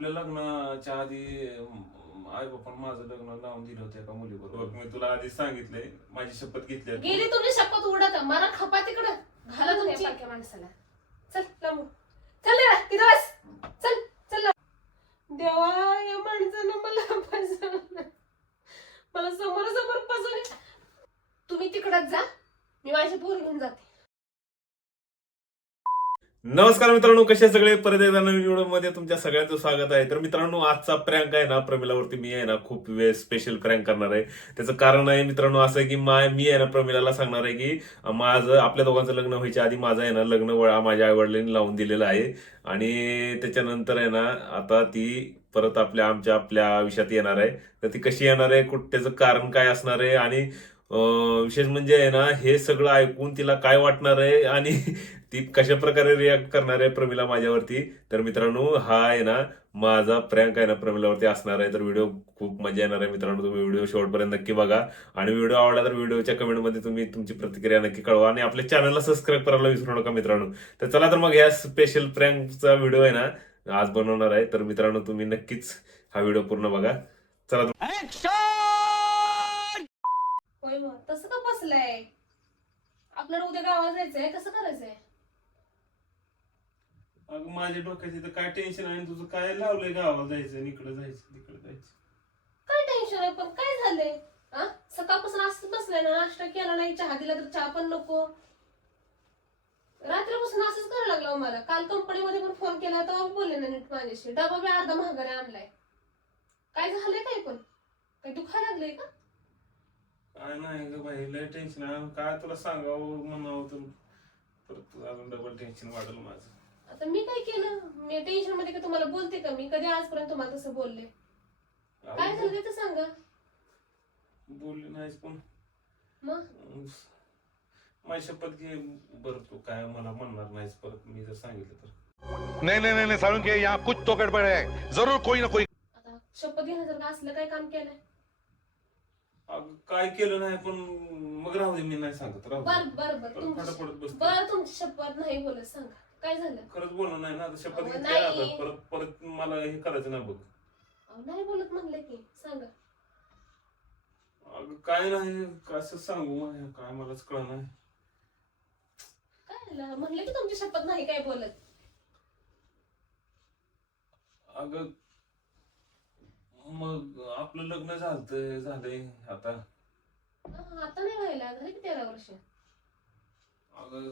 आपल्या लग्नाच्या आधी आई बापा माझं लग्न लावून दिलं होतं एका मुलीबरोबर. मी तुला आधीच सांगितलंय माझी शपथ घेतली आहे. गेली तुम्ही शपथ उडत मला खपा तिकडं. घाला तुमची. पारख्या माणसाला? चल लांबू. चल तिथं बस. चल चल. देवा या माणसानं मला फसवलं. मला समोर समोर फसवले. तुम्ही तिकडच जा. मी माझी पोर घेऊन जाते. नमस्कार मित्रांनो कसे सगळे? परत एकदा नवीन व्हिडिओमध्ये तुमच्या सगळ्यांचं स्वागत आहे. तर मित्रांनो आजचा प्रँक आहे ना प्रमिलावरती मी आहे ना खूप वेळ स्पेशल प्रँक करणार आहे. त्याचं कारण आहे मित्रांनो असं आहे की मा मी आहे ना प्रमिलाला सांगणार आहे की माझं आपल्या दोघांचं लग्न व्हायच्या आधी माझं आहे ना लग्न वळा माझ्या आईवडिलांनी लावून दिलेलं आहे. आणि त्याच्यानंतर आहे ना आता ती परत आपल्या आमच्या आपल्या आयुष्यात येणार आहे. तर ती कशी येणार आहे? कुठ त्याचं कारण काय असणार आहे? आणि विशेष म्हणजे आहे ना हे सगळं ऐकून तिला काय वाटणार आहे आणि ती कशा प्रकारे रिॲक्ट करणार आहे प्रमिला माझ्यावरती? तर मित्रांनो हा आहे ना माझा प्रँक आहे ना प्रमिलावरती असणार आहे. तर व्हिडिओ खूप मजा येणार आहे मित्रांनो. तुम्ही व्हिडिओ शेवटपर्यंत नक्की बघा. आणि व्हिडिओ आवडला तर व्हिडिओच्या कमेंटमध्ये तुम्ही तुमची प्रतिक्रिया नक्की कळवा. आणि आपल्या चॅनलला सबस्क्राईब करायला विसरू नका मित्रांनो. तर चला तर मग या स्पेशल प्रँकचा व्हिडिओ आहे ना आज बनवणार आहे. तर मित्रांनो तुम्ही नक्कीच हा व्हिडिओ पूर्ण बघा. चला होय मग. तसं का बसलंय? आपल्याला उद्या गावाला जायचंय? कसं करायचंय? अगं माझ्या डोक्यात इथं काय टेन्शन आहे आणि तुझं काय लावलंय गावाला जायचं इकडे जायचं तिकडे जायचं? काय टेन्शन आहे? पण काय झालंय? हा? सकाळपासून असंच बसलाय ना. नाश्ता केला नाही चहा दिला तर चहा पण नको. रात्रीपासून असंच करायला लागलं हो मला. काल कंपनीमध्ये पण फोन केला तेव्हा बोलले ना नीट माझ्याशी. डबा बी अर्धा महागाने आणलाय. काय झालंय काय पण? काय दुखायला लागलंय का? काय नाही ग बाई लय टेन्शन आहे. काय तुला सांगावं म्हणावं तर परत अजून डबल टेन्शन वाढलं माझं. आता मी काय केलं? मी टेन्शनमध्ये का तुम्हाला बोलते का? मी कधी आजपर्यंत तुम्हाला तसं बोलले. काय झालं ते तर सांगा बोलली नाहीस पण. मग? माझी शपथ घे. बरं तू काय मला म्हणणार नाहीस परत. मी जर सांगितलं तर. नहीं नहीं नहीं नहीं सारुण के यहाँ कुछ तो गड़बड़ है जरूर कोई ना कोई आता शपथ घेण्यासारखं असलं काय काम केलंय? अगं काय केलं नाही पण मग राहू दे मी नाही सांगत राहू बर दे. बर बर परत तुमची फटाफट बसते. बर तुमची शपथ नाही बोलत सांगा. काय झालं? खरंच बोलणं नाही ना आता शपथ घेतली नाही. आता परत परत मला हे करायचं नाही बघ. अहो, नाही बोलत म्हणलं की सांगा. अगं काय नाही कसं सांगू काय मलाच कळ नाही. काय झालं? म्हणलं की तुमची शपथ नाही काय बोलत. अगं मग आपलं लग्न झालतंय झालंय आता. हा, आता नाही व्हायला झाले की तेरा वर्ष? अगं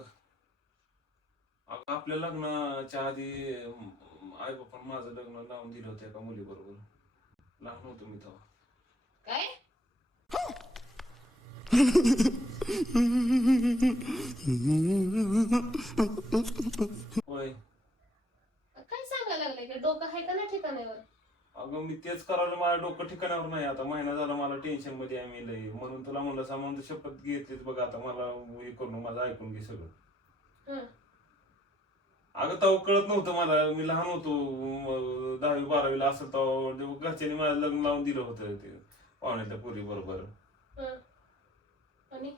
अगं आपल्या लग्नाच्या आधी आई बापा माझं लग्न लावून दिलं होतं एका मुलीबरोबर. लहान होतो मी तेव्हा. काय? होय. काय सांगायला लागले की डोकं आहे का नाही ठिकाणावर? अगं मी तेच करायला माझ्या डोकं ठिकाणावर नाही. आता महिना झाला मला टेन्शनमध्ये आहे मी लई म्हणून तुला म्हणलं सामान शपथ घेतलीच बघ आता मला हे करून माझं ऐकून घे सगळं. हं. अगं तेव्हा कळत नव्हतं मला. मी लहान होतो म, दहावी बारावीला असं तेव्हा जेव्हा घरच्यांनी मला लग्न लावून दिलं होतं ते पाहुण्यातल्या पोरी बरोबर. हं. आणि?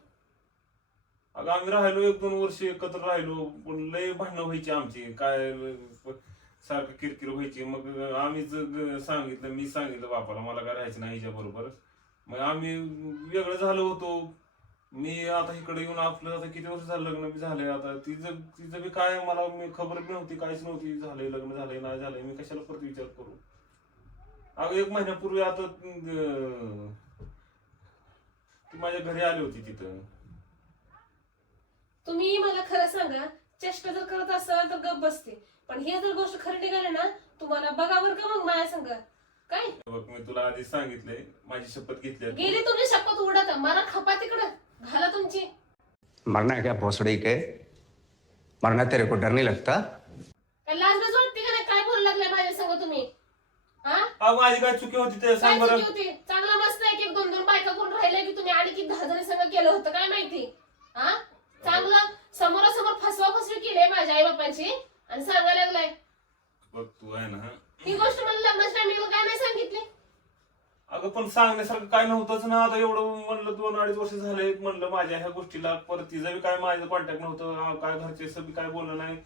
अगं आम्ही राहिलो एक दोन वर्ष एकत्र राहिलो पण लय भांडणं व्हायची आमची. काय सारखं किरकिर व्हायची. मग आम्ही सांगितलं मी सांगितलं बापाला मला काय राहायचं नाही हिच्या बरोबरच मग आम्ही वेगळं झालो होतो. मी आता इकडे येऊन आपलं आता किती वर्ष झालं लग्न बी झालंय. आता तिचं तिचं बी काय मला मी खबर बी नव्हती काहीच नव्हती झालंय लग्न झालंय नाही झालंय मी कशाला परत विचार करू? अगं एक महिन्यापूर्वी आता ती माझ्या घरी आली होती तिथं. तुम्ही मला खरं सांगा चेष्टा जर करत असाल तर गप बसते. पण हे जर गोष्ट खरी निघाली ना तुम्हाला बघावर का मग माया संग. काय? बघ मी तुला आधी सांगितलंय माझी शपथ घेतली आहे. गेली तुम्ही शपथ उडत. मला खपा तिकडं. घाला तुमची. मरना है क्या भोसड़ी के? मरना तेरे को डर नहीं लगता? काय लाज बीज वाटते का नाही? काय बोलू लागलाय माझ्या संग तुम्ही? हा? अहो, माझी काय चुकी होती ते काय सांग बरं. चुकी होती? चांगला मस्त आहे की एक दोन दोन बायका कोण राहिले की तुम्ही आणखी दहा जणी संग केलं होतं? काय माहिती? हा? चांगलं? समोरासमोर फसवा फसवी केली माझ्या आई बापांची आणि सांगायला लागलाय. बघ तू आहे ना. ही गोष्ट मला लग्नाच्या टायमिंगला काय नाही सांगितली. अगं पण सांगण्यासारखं काय नव्हतंच ना. आता एवढं म्हणलं दोन अडीच वर्ष झाले. म्हणलं माझ्या ह्या गोष्टीला परत तिचं बी काय माझं कॉन्टॅक्ट नव्हतं. हा, काय घरचे बी काय बोललं नाही.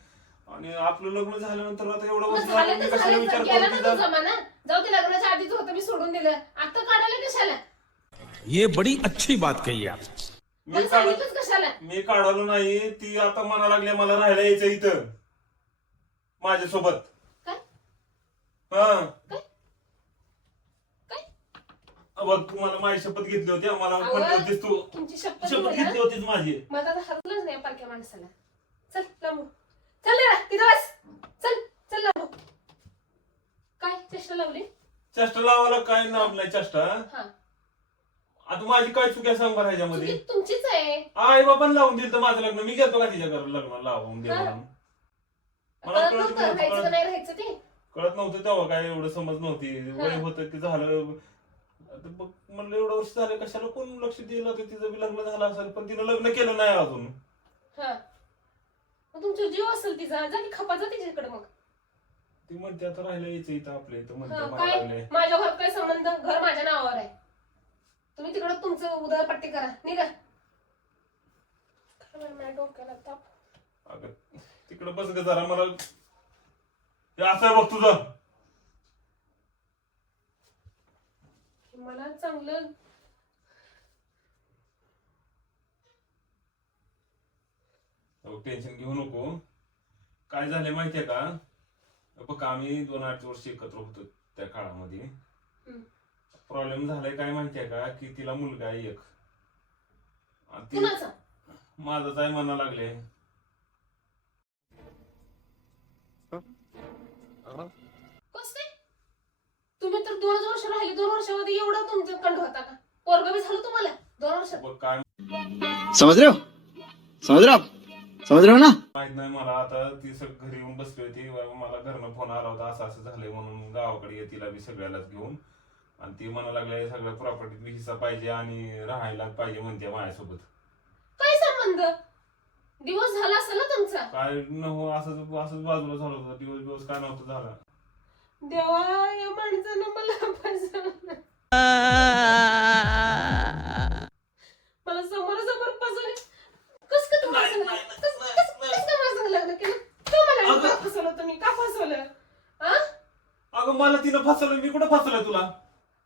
आणि आपलं लग्न झाल्यानंतर आता एवढं मग वर्ष झालं झालं, मी तर कशाला झालं. विचार गेला करू ना तो तिचा? जमाना. जाऊ ते लग्नाच्या आधीच होतं मी सोडून दिलं. आता काढायला कशाला? ये बड़ी अच्छी बात कही आप। मी मला काढ- सांगितलंच कशाला? मी काढालो नाही. ती आता म्हणा लागली मला राहायला यायचं इथं. माझ्यासोबत. काय? हा. काय? काय? बघ तू मला माझी शपथ घेतली होती मला अहो, म्हणली होतीस तू. तुमची शपथ शपथ घेऊ ना. घेतली होतीस माझी. मला आता हरलंच नाही पारख्या माणसाला. चल लांबू चल रे तिथं बस. चल चल लांबू काय चेष्टा लावली? चेष्टा लावायला काय नाव नाही चेष्टा. हा. आता माझी काय चुक्या सांग बरं ह्याच्यामध्ये? तुमचीच आहे. आई बाबा लावून दिलं तर माझं लग्न. मी गेलो का तिच्या घरात लग्न? लावून दे हा. म्हणून. मला कळत नव्हतं राहायचं का नव्हतं नाही राहायचं ते. कळत नव्हतं तेव्हा काय एवढं समज नव्हती. वय. होतं की झालं आता बघ म्हणलं एवढं वर्ष झालं कशाला कोण लक्ष दिलं तर तिचं बी लग्न झालं असेल पण तिनं लग्न केलं नाही अजून. हा. मग तुमचा जीव असेल तिचा जा की खपा जा तिच्याकडे मग. ती म्हणते आता राहायला यायचं इथं आपल्या इथं म्हणते हा, मला काय? लागले माझ्या घरात काय संबंध? घर माझ्या नावावर आहे. तुम्ही तिकडं तुमचं उदळपट्टी करा. निघा. काय माझ्या डोक्याला ताप. अगं तिकडे बस ग जरा मला. हे असं आहे बघ तुझं. मला चांगलं. टेन्शन घेऊ नको. काय झालंय माहितीये का? बघ आम्ही दोन आठ वर्ष एकत्र होतो त्या काळामध्ये. हम्म. प्रॉब्लेम झालाय काय माहितीये का? की तिला मुलगा आहे एक. आणि ती कुणाचा? माझंच आहे म्हणा लागले. राहिले दोन वर्षामध्ये एवढा तुमचा कंठ होता का? पोरग बी झालं तुम्हाला दोन वर्षात. बघ काय? समझ रहे हो. समझ रहे हो. आप समझ रहे हो ना. माहीत नाही मला आता. ती सग घरी येऊन बसली होती. मला घरनं फोन आला होता. असं असं झालंय म्हणून गावाकडे ये तिला बी सगळ्यालाच घेऊन. आणि ती म्हणा लागल्या सगळ्या प्रॉपर्टीत हिस्सा पाहिजे आणि राहायला पाहिजे म्हणते माझ्यासोबत. काय संबंध? दिवस झाला असेल ना तुमचा. काय न हो असंच असंच बाजूला झालं होतं. दिवस दिवस काय नव्हतं झालं. देवा या माणसानं मला फसवलं मला समोर समोर फसवले कस का तुम्हाला सांगितलं? कस- कस- कस का माझं लग्न केलं का मला अगं. का फसवलं तुम्ही का फसवलं हा फसवलं मी कुठं फसवलं तुला?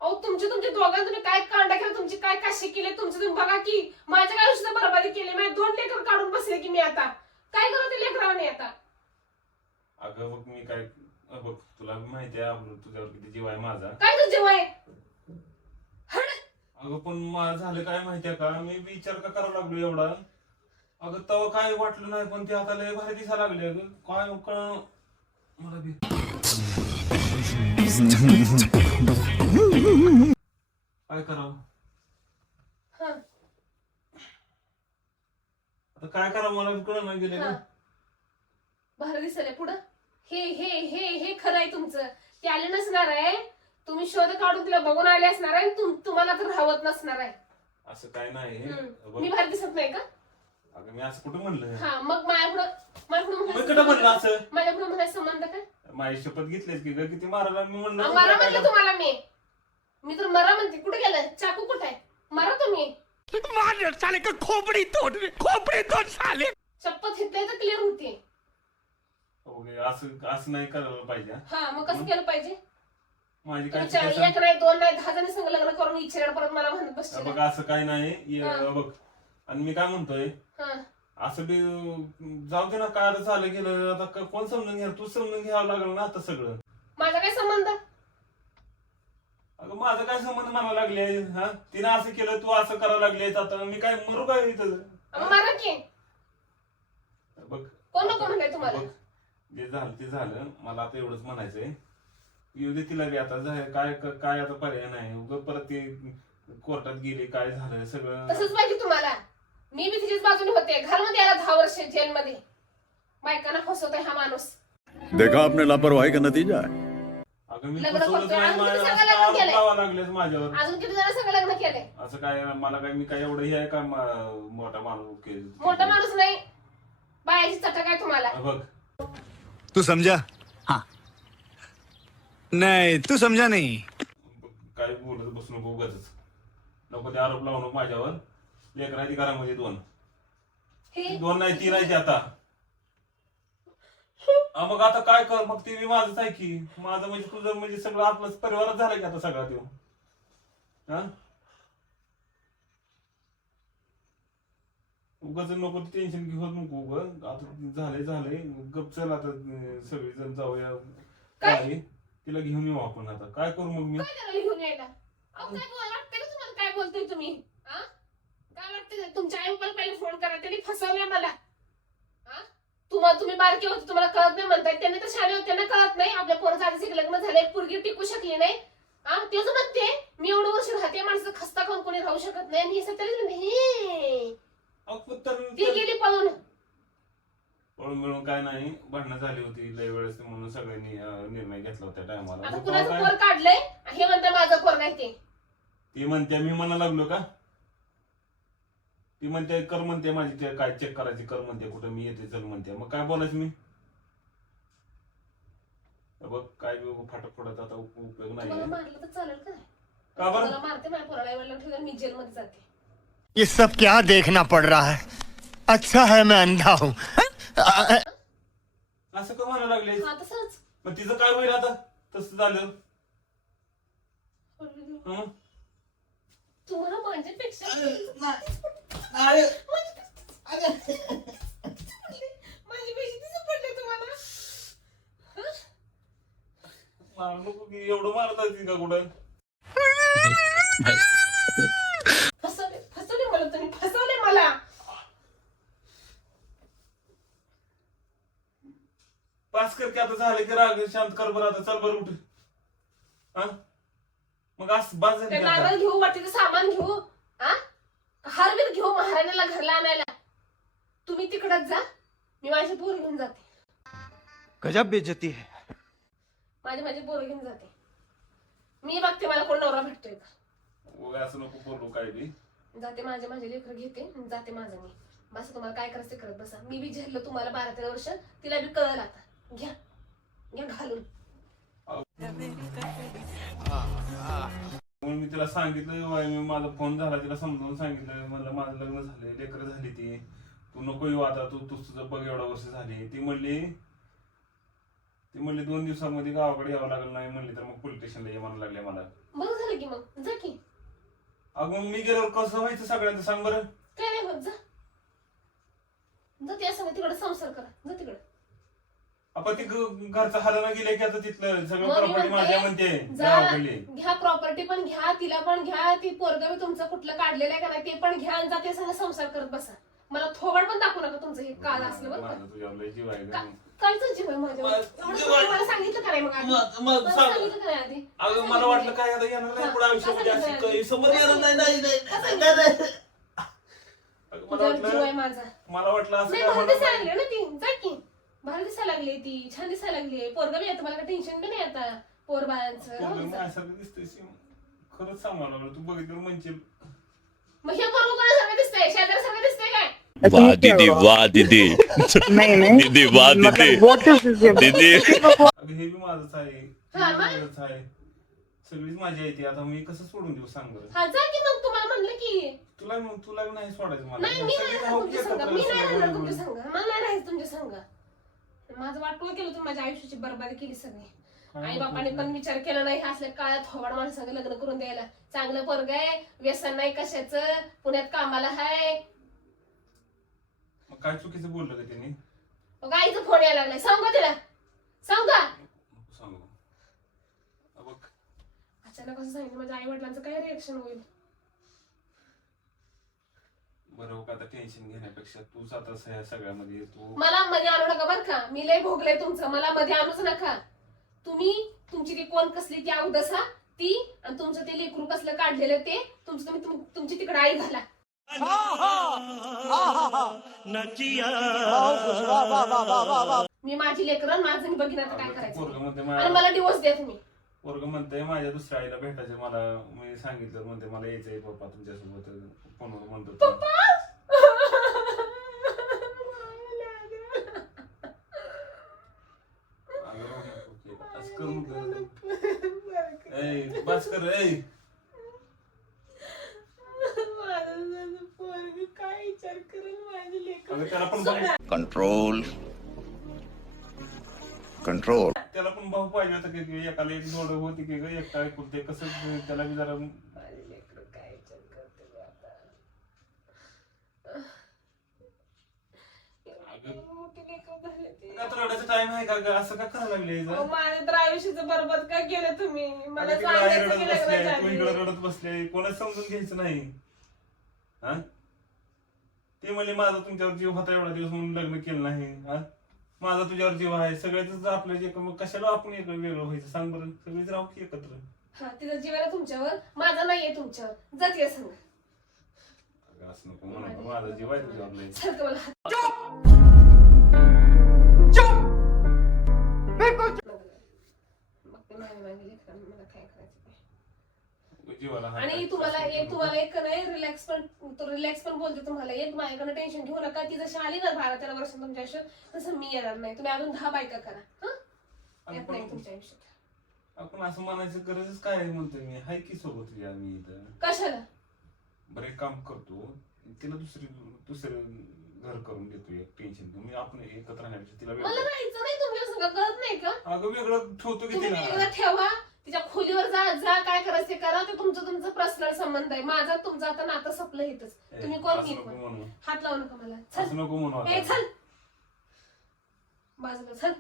अहो तुमचे तुमचे दोघांना तुम्ही काय कांडा केला तुमची काय काशी केले तुमचं तुम्ही बघा की माझ्या काय आयुष्यात बरबादी केली माझे दोन लेकर काढून बसले की मी आता. काय करू ते लेकराने आता? अगं बघ मी काय बघ तुला माहिती आहे आपलं तुझ्यावर किती जीव आहे माझा. काय तुझं जेव्हा आहे? हड. अगं पण मला झालं काय माहितीये का? मी विचार का करायला लागलो एवढा? अगं तेव्हा काय वाटलं नाही पण ते आता लय भारी दिसायला लागले अगं. काय कळ मला बी काय करावं? हा. आता काय करावं मला कळ नाही गेले हा. भारी दिसले पुढं. हे हे हे हे खरं आहे तुमचं. ते आले नसणार आहे. तुम्ही शोध काढून तिला बघून आले असणार आहे तुम- तुम्हाला तर राहत नसणार आहे. असं काय नाही. हम्म. बघ, मी भारी दिसत नाही का? अगं मी असं कुठं म्हणलं? हा मग माझ्या पुढं माझ्या पुढं मी कुठं म्हणलं असं माझ्या पुढं म्हणायचं संबंध काय? माझी शपथ घेतलीस की ग किती मारायला मी म्हणलं मरा म्हणलं तुम्हाला मी. मी तर मरा म्हणते. कुठे गेलं? चाकू कुठे? आहे मरा तुम्ही. साले का खोपड़ी तोड़ खोपड़ी तोड़ साले. शपथ घेतली तर क्लिअर होती. ओके, असं असं नाही करायला पाहिजे हा. हा मग कसं केलं पाहिजे? माझी काय एक नाही दोन नाही दहा जणी संग लग्न करून इच्छेला परत मला म्हणत बसते बघ असं काय नाही. ये, हा. बघ. आणि मी काय म्हणतोय? हा. असं बी जाऊ दे ना काय झालं गेलं आता क- कोण समजून घ्या तू समजून घ्यावं लागलं ना आता सगळं. माझा काय संबंध? अगं माझं काय संबंध म्हणायला लागले? हा? तिनं असं केलं तू असं करायला लागले आता मी काय मरू काय इथं? मारा की. बघ. कोण नको म्हणलंय तुम्हाला? बघ, जे झालं ते झालं. मला आता एवढंच म्हणायचंय. येऊ दे तिला बी आता काय काय आता पर्याय नाही. उगाच परत ते कोर्टात गेले काय झालं सगळं. तसंच पाहिजे तुम्हाला. मी बी तिच्याच बाजूने होते. घरमध्ये आला दहा वर्ष जेलमध्ये. बायकांना फसवतोय हा माणूस. देखा आपने लापरवाही का नतीजा है? अगं मी लग्न फसवलंच करतोय, नाही. अजून माझ्या- किती असं सगळं लग्न आरोप केलंय? लावा लागलेच माझ्यावर. अजून किती जण सगळं लग्न केलंय? असं काय मला काय मी काय एवढं हे आहे का म- मोठा माणूस मोठा माणूस नाही. बायाची चटक आहे तुम्हाला. बघ. तू समझा हाँ. नहीं तू समझा नहीं. काय बोलत बसू नको उगाच नको ते आरोप लावू नको माझ्यावर. लेकराची घरामध्ये दोन. हे? दोन नाही तीन आहे ते आता. हा, मग आता काय कर? मग ते बी माझंच आहे की. माझं म्हणजे तुझं म्हणजे सगळं आपलं परिवारच झालं की आता सगळा तो हा उगाच नको टेन्शन घेऊ नको उग. आता झालंय झालंय. गप चल आता अं, सगळेजण जाऊया. काय? काय तिला घेऊन येऊ आपण आता. काय करू मग मी? काय घेऊन यायला? अहो काय बोल वाटतंय का तुम्हाला काय बोलतोय तुम्ही? हा तुमच्या आई बाबाला पहिले फोन करा त्यांनी फसवलंय मला. तुम्हाला तुम्ही बारके होते तुम्हाला कळत नाही म्हणताय. त्यांनी तर शाळे होते त्यांना कळत नाही. आपल्या पोराचं एक लग्न झालं एक पोरगी टिकू शकली नाही. हा? तेच म्हणते. मी एवढं वर्ष राहते माणसं खस्ता खाऊन कोणी राहू शकत नाही. आणि हे म्हणते हे ती गेली पळून. पळून मिळून काय नाही. भांडणं झाली होती लय वेळेस म्हणून सगळ्यांनी निर्णय घेतला होता आता टायमाला कुणाचं पोर काढलंय? हे म्हणते माझं पोर नाही ते. ती म्हणते मी म्हणा लागलो का? ती म्हणते कर म्हणते माझी ते काय चेक करायची कर म्हणते कुठं मी येते चल म्हणते. मग काय बोलायचं मी? हे बघ काय बी फाटक फोडत आता उप- उपयोग नाही मारलं तर चालेल का का बरं? मला मारते माझ्या पोराला मी जेलमध्ये जाते. ये सब क्या देखना पड़ रहा है? अच्छा है मैं अंधा हूँ। असं का म्हणायला लागले हा तसंच. मग तिचं काय होईल आता? तसं झालं. हं? तुम्हाला माझ्यापेक्षा माझी पैसे तिचं पडले तुम्हाला? हं? मारू नको की एवढं मारत असतील का कुठं? फसवले फसवले मला तुम्ही फसवले मला. पास कर की आता झालं की राग शांत कर बरं आता चल बरं उठ. हा? मग असं. नारळ घेऊ वाटीचं सामान घेऊ हा? हारवीर घेऊ महाराण्याला घरला आणायला. तुम्ही तिकडच जा मी माझी पोर घेऊन जाते. गजब बेइज्जती है। माझी माझी पोरं घेऊन जाते. मी बघते मला कोण नवरा भेटतोय का. असं नको बोलू काय बी. जाते माझे माझे लेकर घेते आणि जाते माझं मी. बस तुम्हाला काय करायचं ते करत बसा. मी बी झेललं तुम्हाला बारा तेरा वर्ष तिला बी कळलं आता. घ्या घ्या घालून. म्हणून मी तिला सांगितलं "वाय, मी माझा फोन झाला तिला समजावून सांगितलं. म्हणलं माझं लग्न झालंय लेकर झाली ती. तू नको येऊ आता तू तू तुझं बघ एवढा वर्ष झाली. ती म्हणली ती म्हणली दोन दिवसामध्ये गावाकडे यावं लागलं नाही म्हणली तर मग पोलीस स्टेशनला ये म्हणायला लागले मला. बघ झालं की मग जा की. अगं मग मी गेल्यावर कसं व्हायचं सगळ्यांचं? सांग बरं. काय नाही होत जा. जा त्या संग तिकडे संसार करा. जा तिकडे. आपण ती ग- घरचं हालना गेले की आता तिथलं सगळं मग मी प्रॉपर्टी माझ्या म्हणते, म्हणते जा गावाकडली घ्या प्रॉपर्टी पण घ्या तिला पण घ्या ती पोरग मी तुमचं कुठलं काढलेलं आहे का नाही ते पण घ्या आणि जा ते संग संसार करत बसा मला थोबड पण दाखवू नका तुमचं हे काळ असलं बरं का? माझा तुझ्यावर लय जीव आहे का- गं. कालचं जीव आहे माझ्यावर एवढं सांगितलं का नाही मग आधी? मग- मग मला सांग. सांगितलं का नाही आधी अगं मला वाटलं काय आता येणार नाही पुढे आयुष्यामध्ये अशी काही समोर येणार नाही नाही नाही, नाही नाही, नाही. अगं, मला तुझ्यावर जीव आहे वाटलं माझा मला वाटलं असं नाही काय नाही. ना ती जा की भारी दिसायला लागली ती छान दिसायला लागली पोरग बी आता मला टेन्शन बी नाही आता पोर दे जा. माझ्यासारखं दिसतंय सीम. खरंच लागलं. तू बघितलं म्हणशील मग हे पोरग कोणासारखं दिसतंय? शेजाऱ्यासारखं दिसतंय काय? वाह दीदी वाह दीदी. दीदी वाह दीदी. दीदी. अगं हे बी माझंच आहे. हे हा, बी मग? माझंच आहे. सगळीच माझी आहे ती. आता मी कसं सोडून देऊ सांग बरं? हा जा की मग. तुम्हाला म्हणलं की. तुला मग तुला बी नाही सोडायचं मला. नाही मी सगळी राहणार तुमच्या की संग. एकत्र मी नाही सगळं राहणार मिळून. तुमच्या संग. मला नाही राहायचं तुमच्या संग. माझं वाटलं केलं तुम्ही माझ्या आयुष्याची बरबादी केली सगळी. आई बापाने पण विचार केला नाही हे असल्या काळात थोबाड माणसांग लग्न करून द्यायला. चांगलं पोरग आहे व्यसन नाही कशाचं पुण्यात कामाला हाय. मग काय चुकीचं बोललं का त्यांनी? मग आईचा फोन यायला लागलाय. सांगा तिला? सांगा सांगू. अचानक असं सांगितलं माझ्या आई वडिलांचं काय रिएक्शन होईल? बरं का आता टेन्शन घेण्यापेक्षा तूच आता स- सगळ्यामध्ये तू मला मध्ये आणू नका बरं का. मी लय भोगलंय तुमचं. मला मध्ये आणूच नका. तुम्ही तुमची ती कोण कसली ती अवदसा ती आणि तुमचं ते लेकरू कसलं काढलेलं ते तुमचं तुम्ही तुम- तुमची तिकडे आई घाला. मी माझी लेकरं माझं मी बघिन आता काय करायचं. पोरग म्हणते आणि मला डिवोर्स द्या तुम्ही. पोरग म्हणते माझ्या दुसऱ्या आईला भेटायचं मला. मी सांगितलं म्हणते मला यायचंय पप्पा तुमच्यासोबत. फोनवर म्हणतो तो. अगं, नको की. असं करू नको. ए, बस कर अगं त्याला पण कंट्रोल कंट्रोल त्याला पण भाऊ पाहिजे होता की एकाला एक जोड होती की ग एकटा ऐकून कसं त्याला बी जरा माझी लेकरं काय विचार करते बे आता एवढी मोठी लेकरं झाली ती. आता रडायचा टाइम आहे का ग? असं का करायला लागले अहो, माझ्या तर आयुष्याचं बरबाद काय केलं तुम्ही? मला सांगायचं रडत की बसले लग्नाच्या तू इकडे आधी. रडत बसले कोणाच समजून घ्यायचं नाही. हा? ते म्हणले माझा तुमच्यावर जीव होता एवढा दिवस म्हणून लग्न केलं नाही. हा? माझा तुझ्यावर जीव आहे. सगळ्याच आपल्या जे मग कशाला आपण एक वेगळं व्हायचं? सांग बरं. सगळीच राहू की एकत्र? हा तिचा तुमच्यावर माझा नाहीये तुमच्यावर. जाते सांग. अगं, असं नको म्हणू. माझा जीव आहे तुझ्यावर लय. हात- जीवाला आणि. तुम्हाला एक तुम्हाला एक नाही रिलॅक्स पण तो रिलॅक्स पण बोलते तुम्हाला एक माझ्याकडे टेन्शन घेऊ नका ती जशी आली ना बारा तेरा वर्ष तुमच्या आयुष्यात तसं मी येणार नाही. तुम्ही अजून दहा बायका करा? येत नाही तुमच्या आयुष्यात आपण असं म्हणायचं गरजच काय आहे म्हणतोय मी? हाय की सोबत तुझ्या मी इथं? कशाला? बरं एक काम करतो. तिला दुसरी दुसरं घर करून देतो एक टेन्शन मी आपण एकत्र राहण्यापेक्षा तिला मला राहायचं नाही तुमच्या संग कळत नाही का? अगं वेगळं ठेवतो की तुम्ही तिला. वेगळं ठेवा. तिच्या खोलीवर जा जा काय करायचं ते करा. ते तुमचं तुमचं पर्सनल संबंध आहे. माझा तुमचं आता नातं संपलं इथंच. तुम्ही कोण असं मी नको कोण? म्हणू. हात लावू नका मला. असं चल नको म्हणू ए आता. चल. बाजूला चल.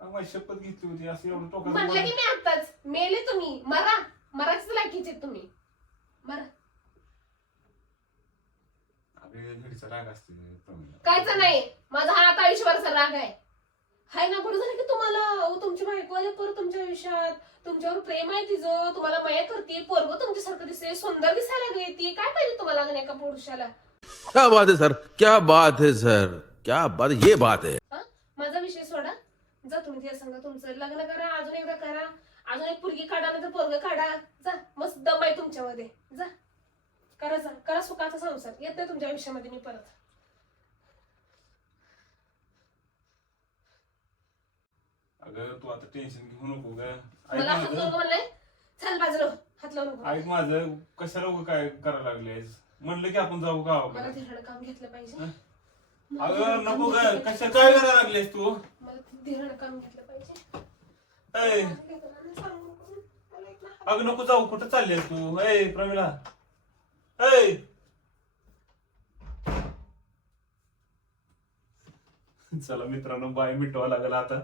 अगं, माझी शपथ घेतली होती. असं एवढं टोकाचं म्हणलं की. मी आताच मेले तुम्ही. मरा. मराच लायकीचे तुम्ही. मरा. अगं, घडीचा राग असते प्रमिला. कायचा नाही. माझा हा आता आयुष्यभरचा राग आहे. हाय ना बरं झालं की तुम्हाला अहो, तुमची बायको आली परत तुमच्या आयुष्यात. तुमच्यावर प्रेम आहे तिचं तुम्हाला मया करते. पोरग तुमच्यासारखं दिसते सुंदर दिसायला लागली ती. काय पाहिजे तुम्हाला अजून एका पुरुषाला? क्या बात है सर. क्या बात है सर. क्या बात ये बात है. हा? माझा विषय सोडा. जा तुम्ही तिच्या संग तुमचं लग्न करा अजून एकदा करा. अजून एक पुरगी काढा नाही तर पोरग काढा. जा मस्त दम आहे तुमच्यामध्ये. जा. करा जा. करा सुखाचा संसार. येत नाही तुमच्या आयुष्यामध्ये मी परत. अगं तू आता टेन्शन घेऊ नको ग. ऐक मला हात माझं. लावून म्हणलंय चल बाजूला हो. हात लावू नको ऐक माझं. कशाला उगं काय करायला लागलेस? म्हणलं की आपण जाऊ मला गावाकडे धिरड काम घेतलं पाहिजे. हं? मला अगं धिरड काम नको ग. घेतलं कशा. काय करायला लागलेस तू? मला धिरड काम घेतलं पाहिजे. ऐ. माझ्या लेकरांना सांगू नको. मला एक ना- अगं नको जाऊ. कुठं चाललीस तू? ऐ प्रमिला ऐ. चला मित्रांनो बाय मिटवा लागला आता.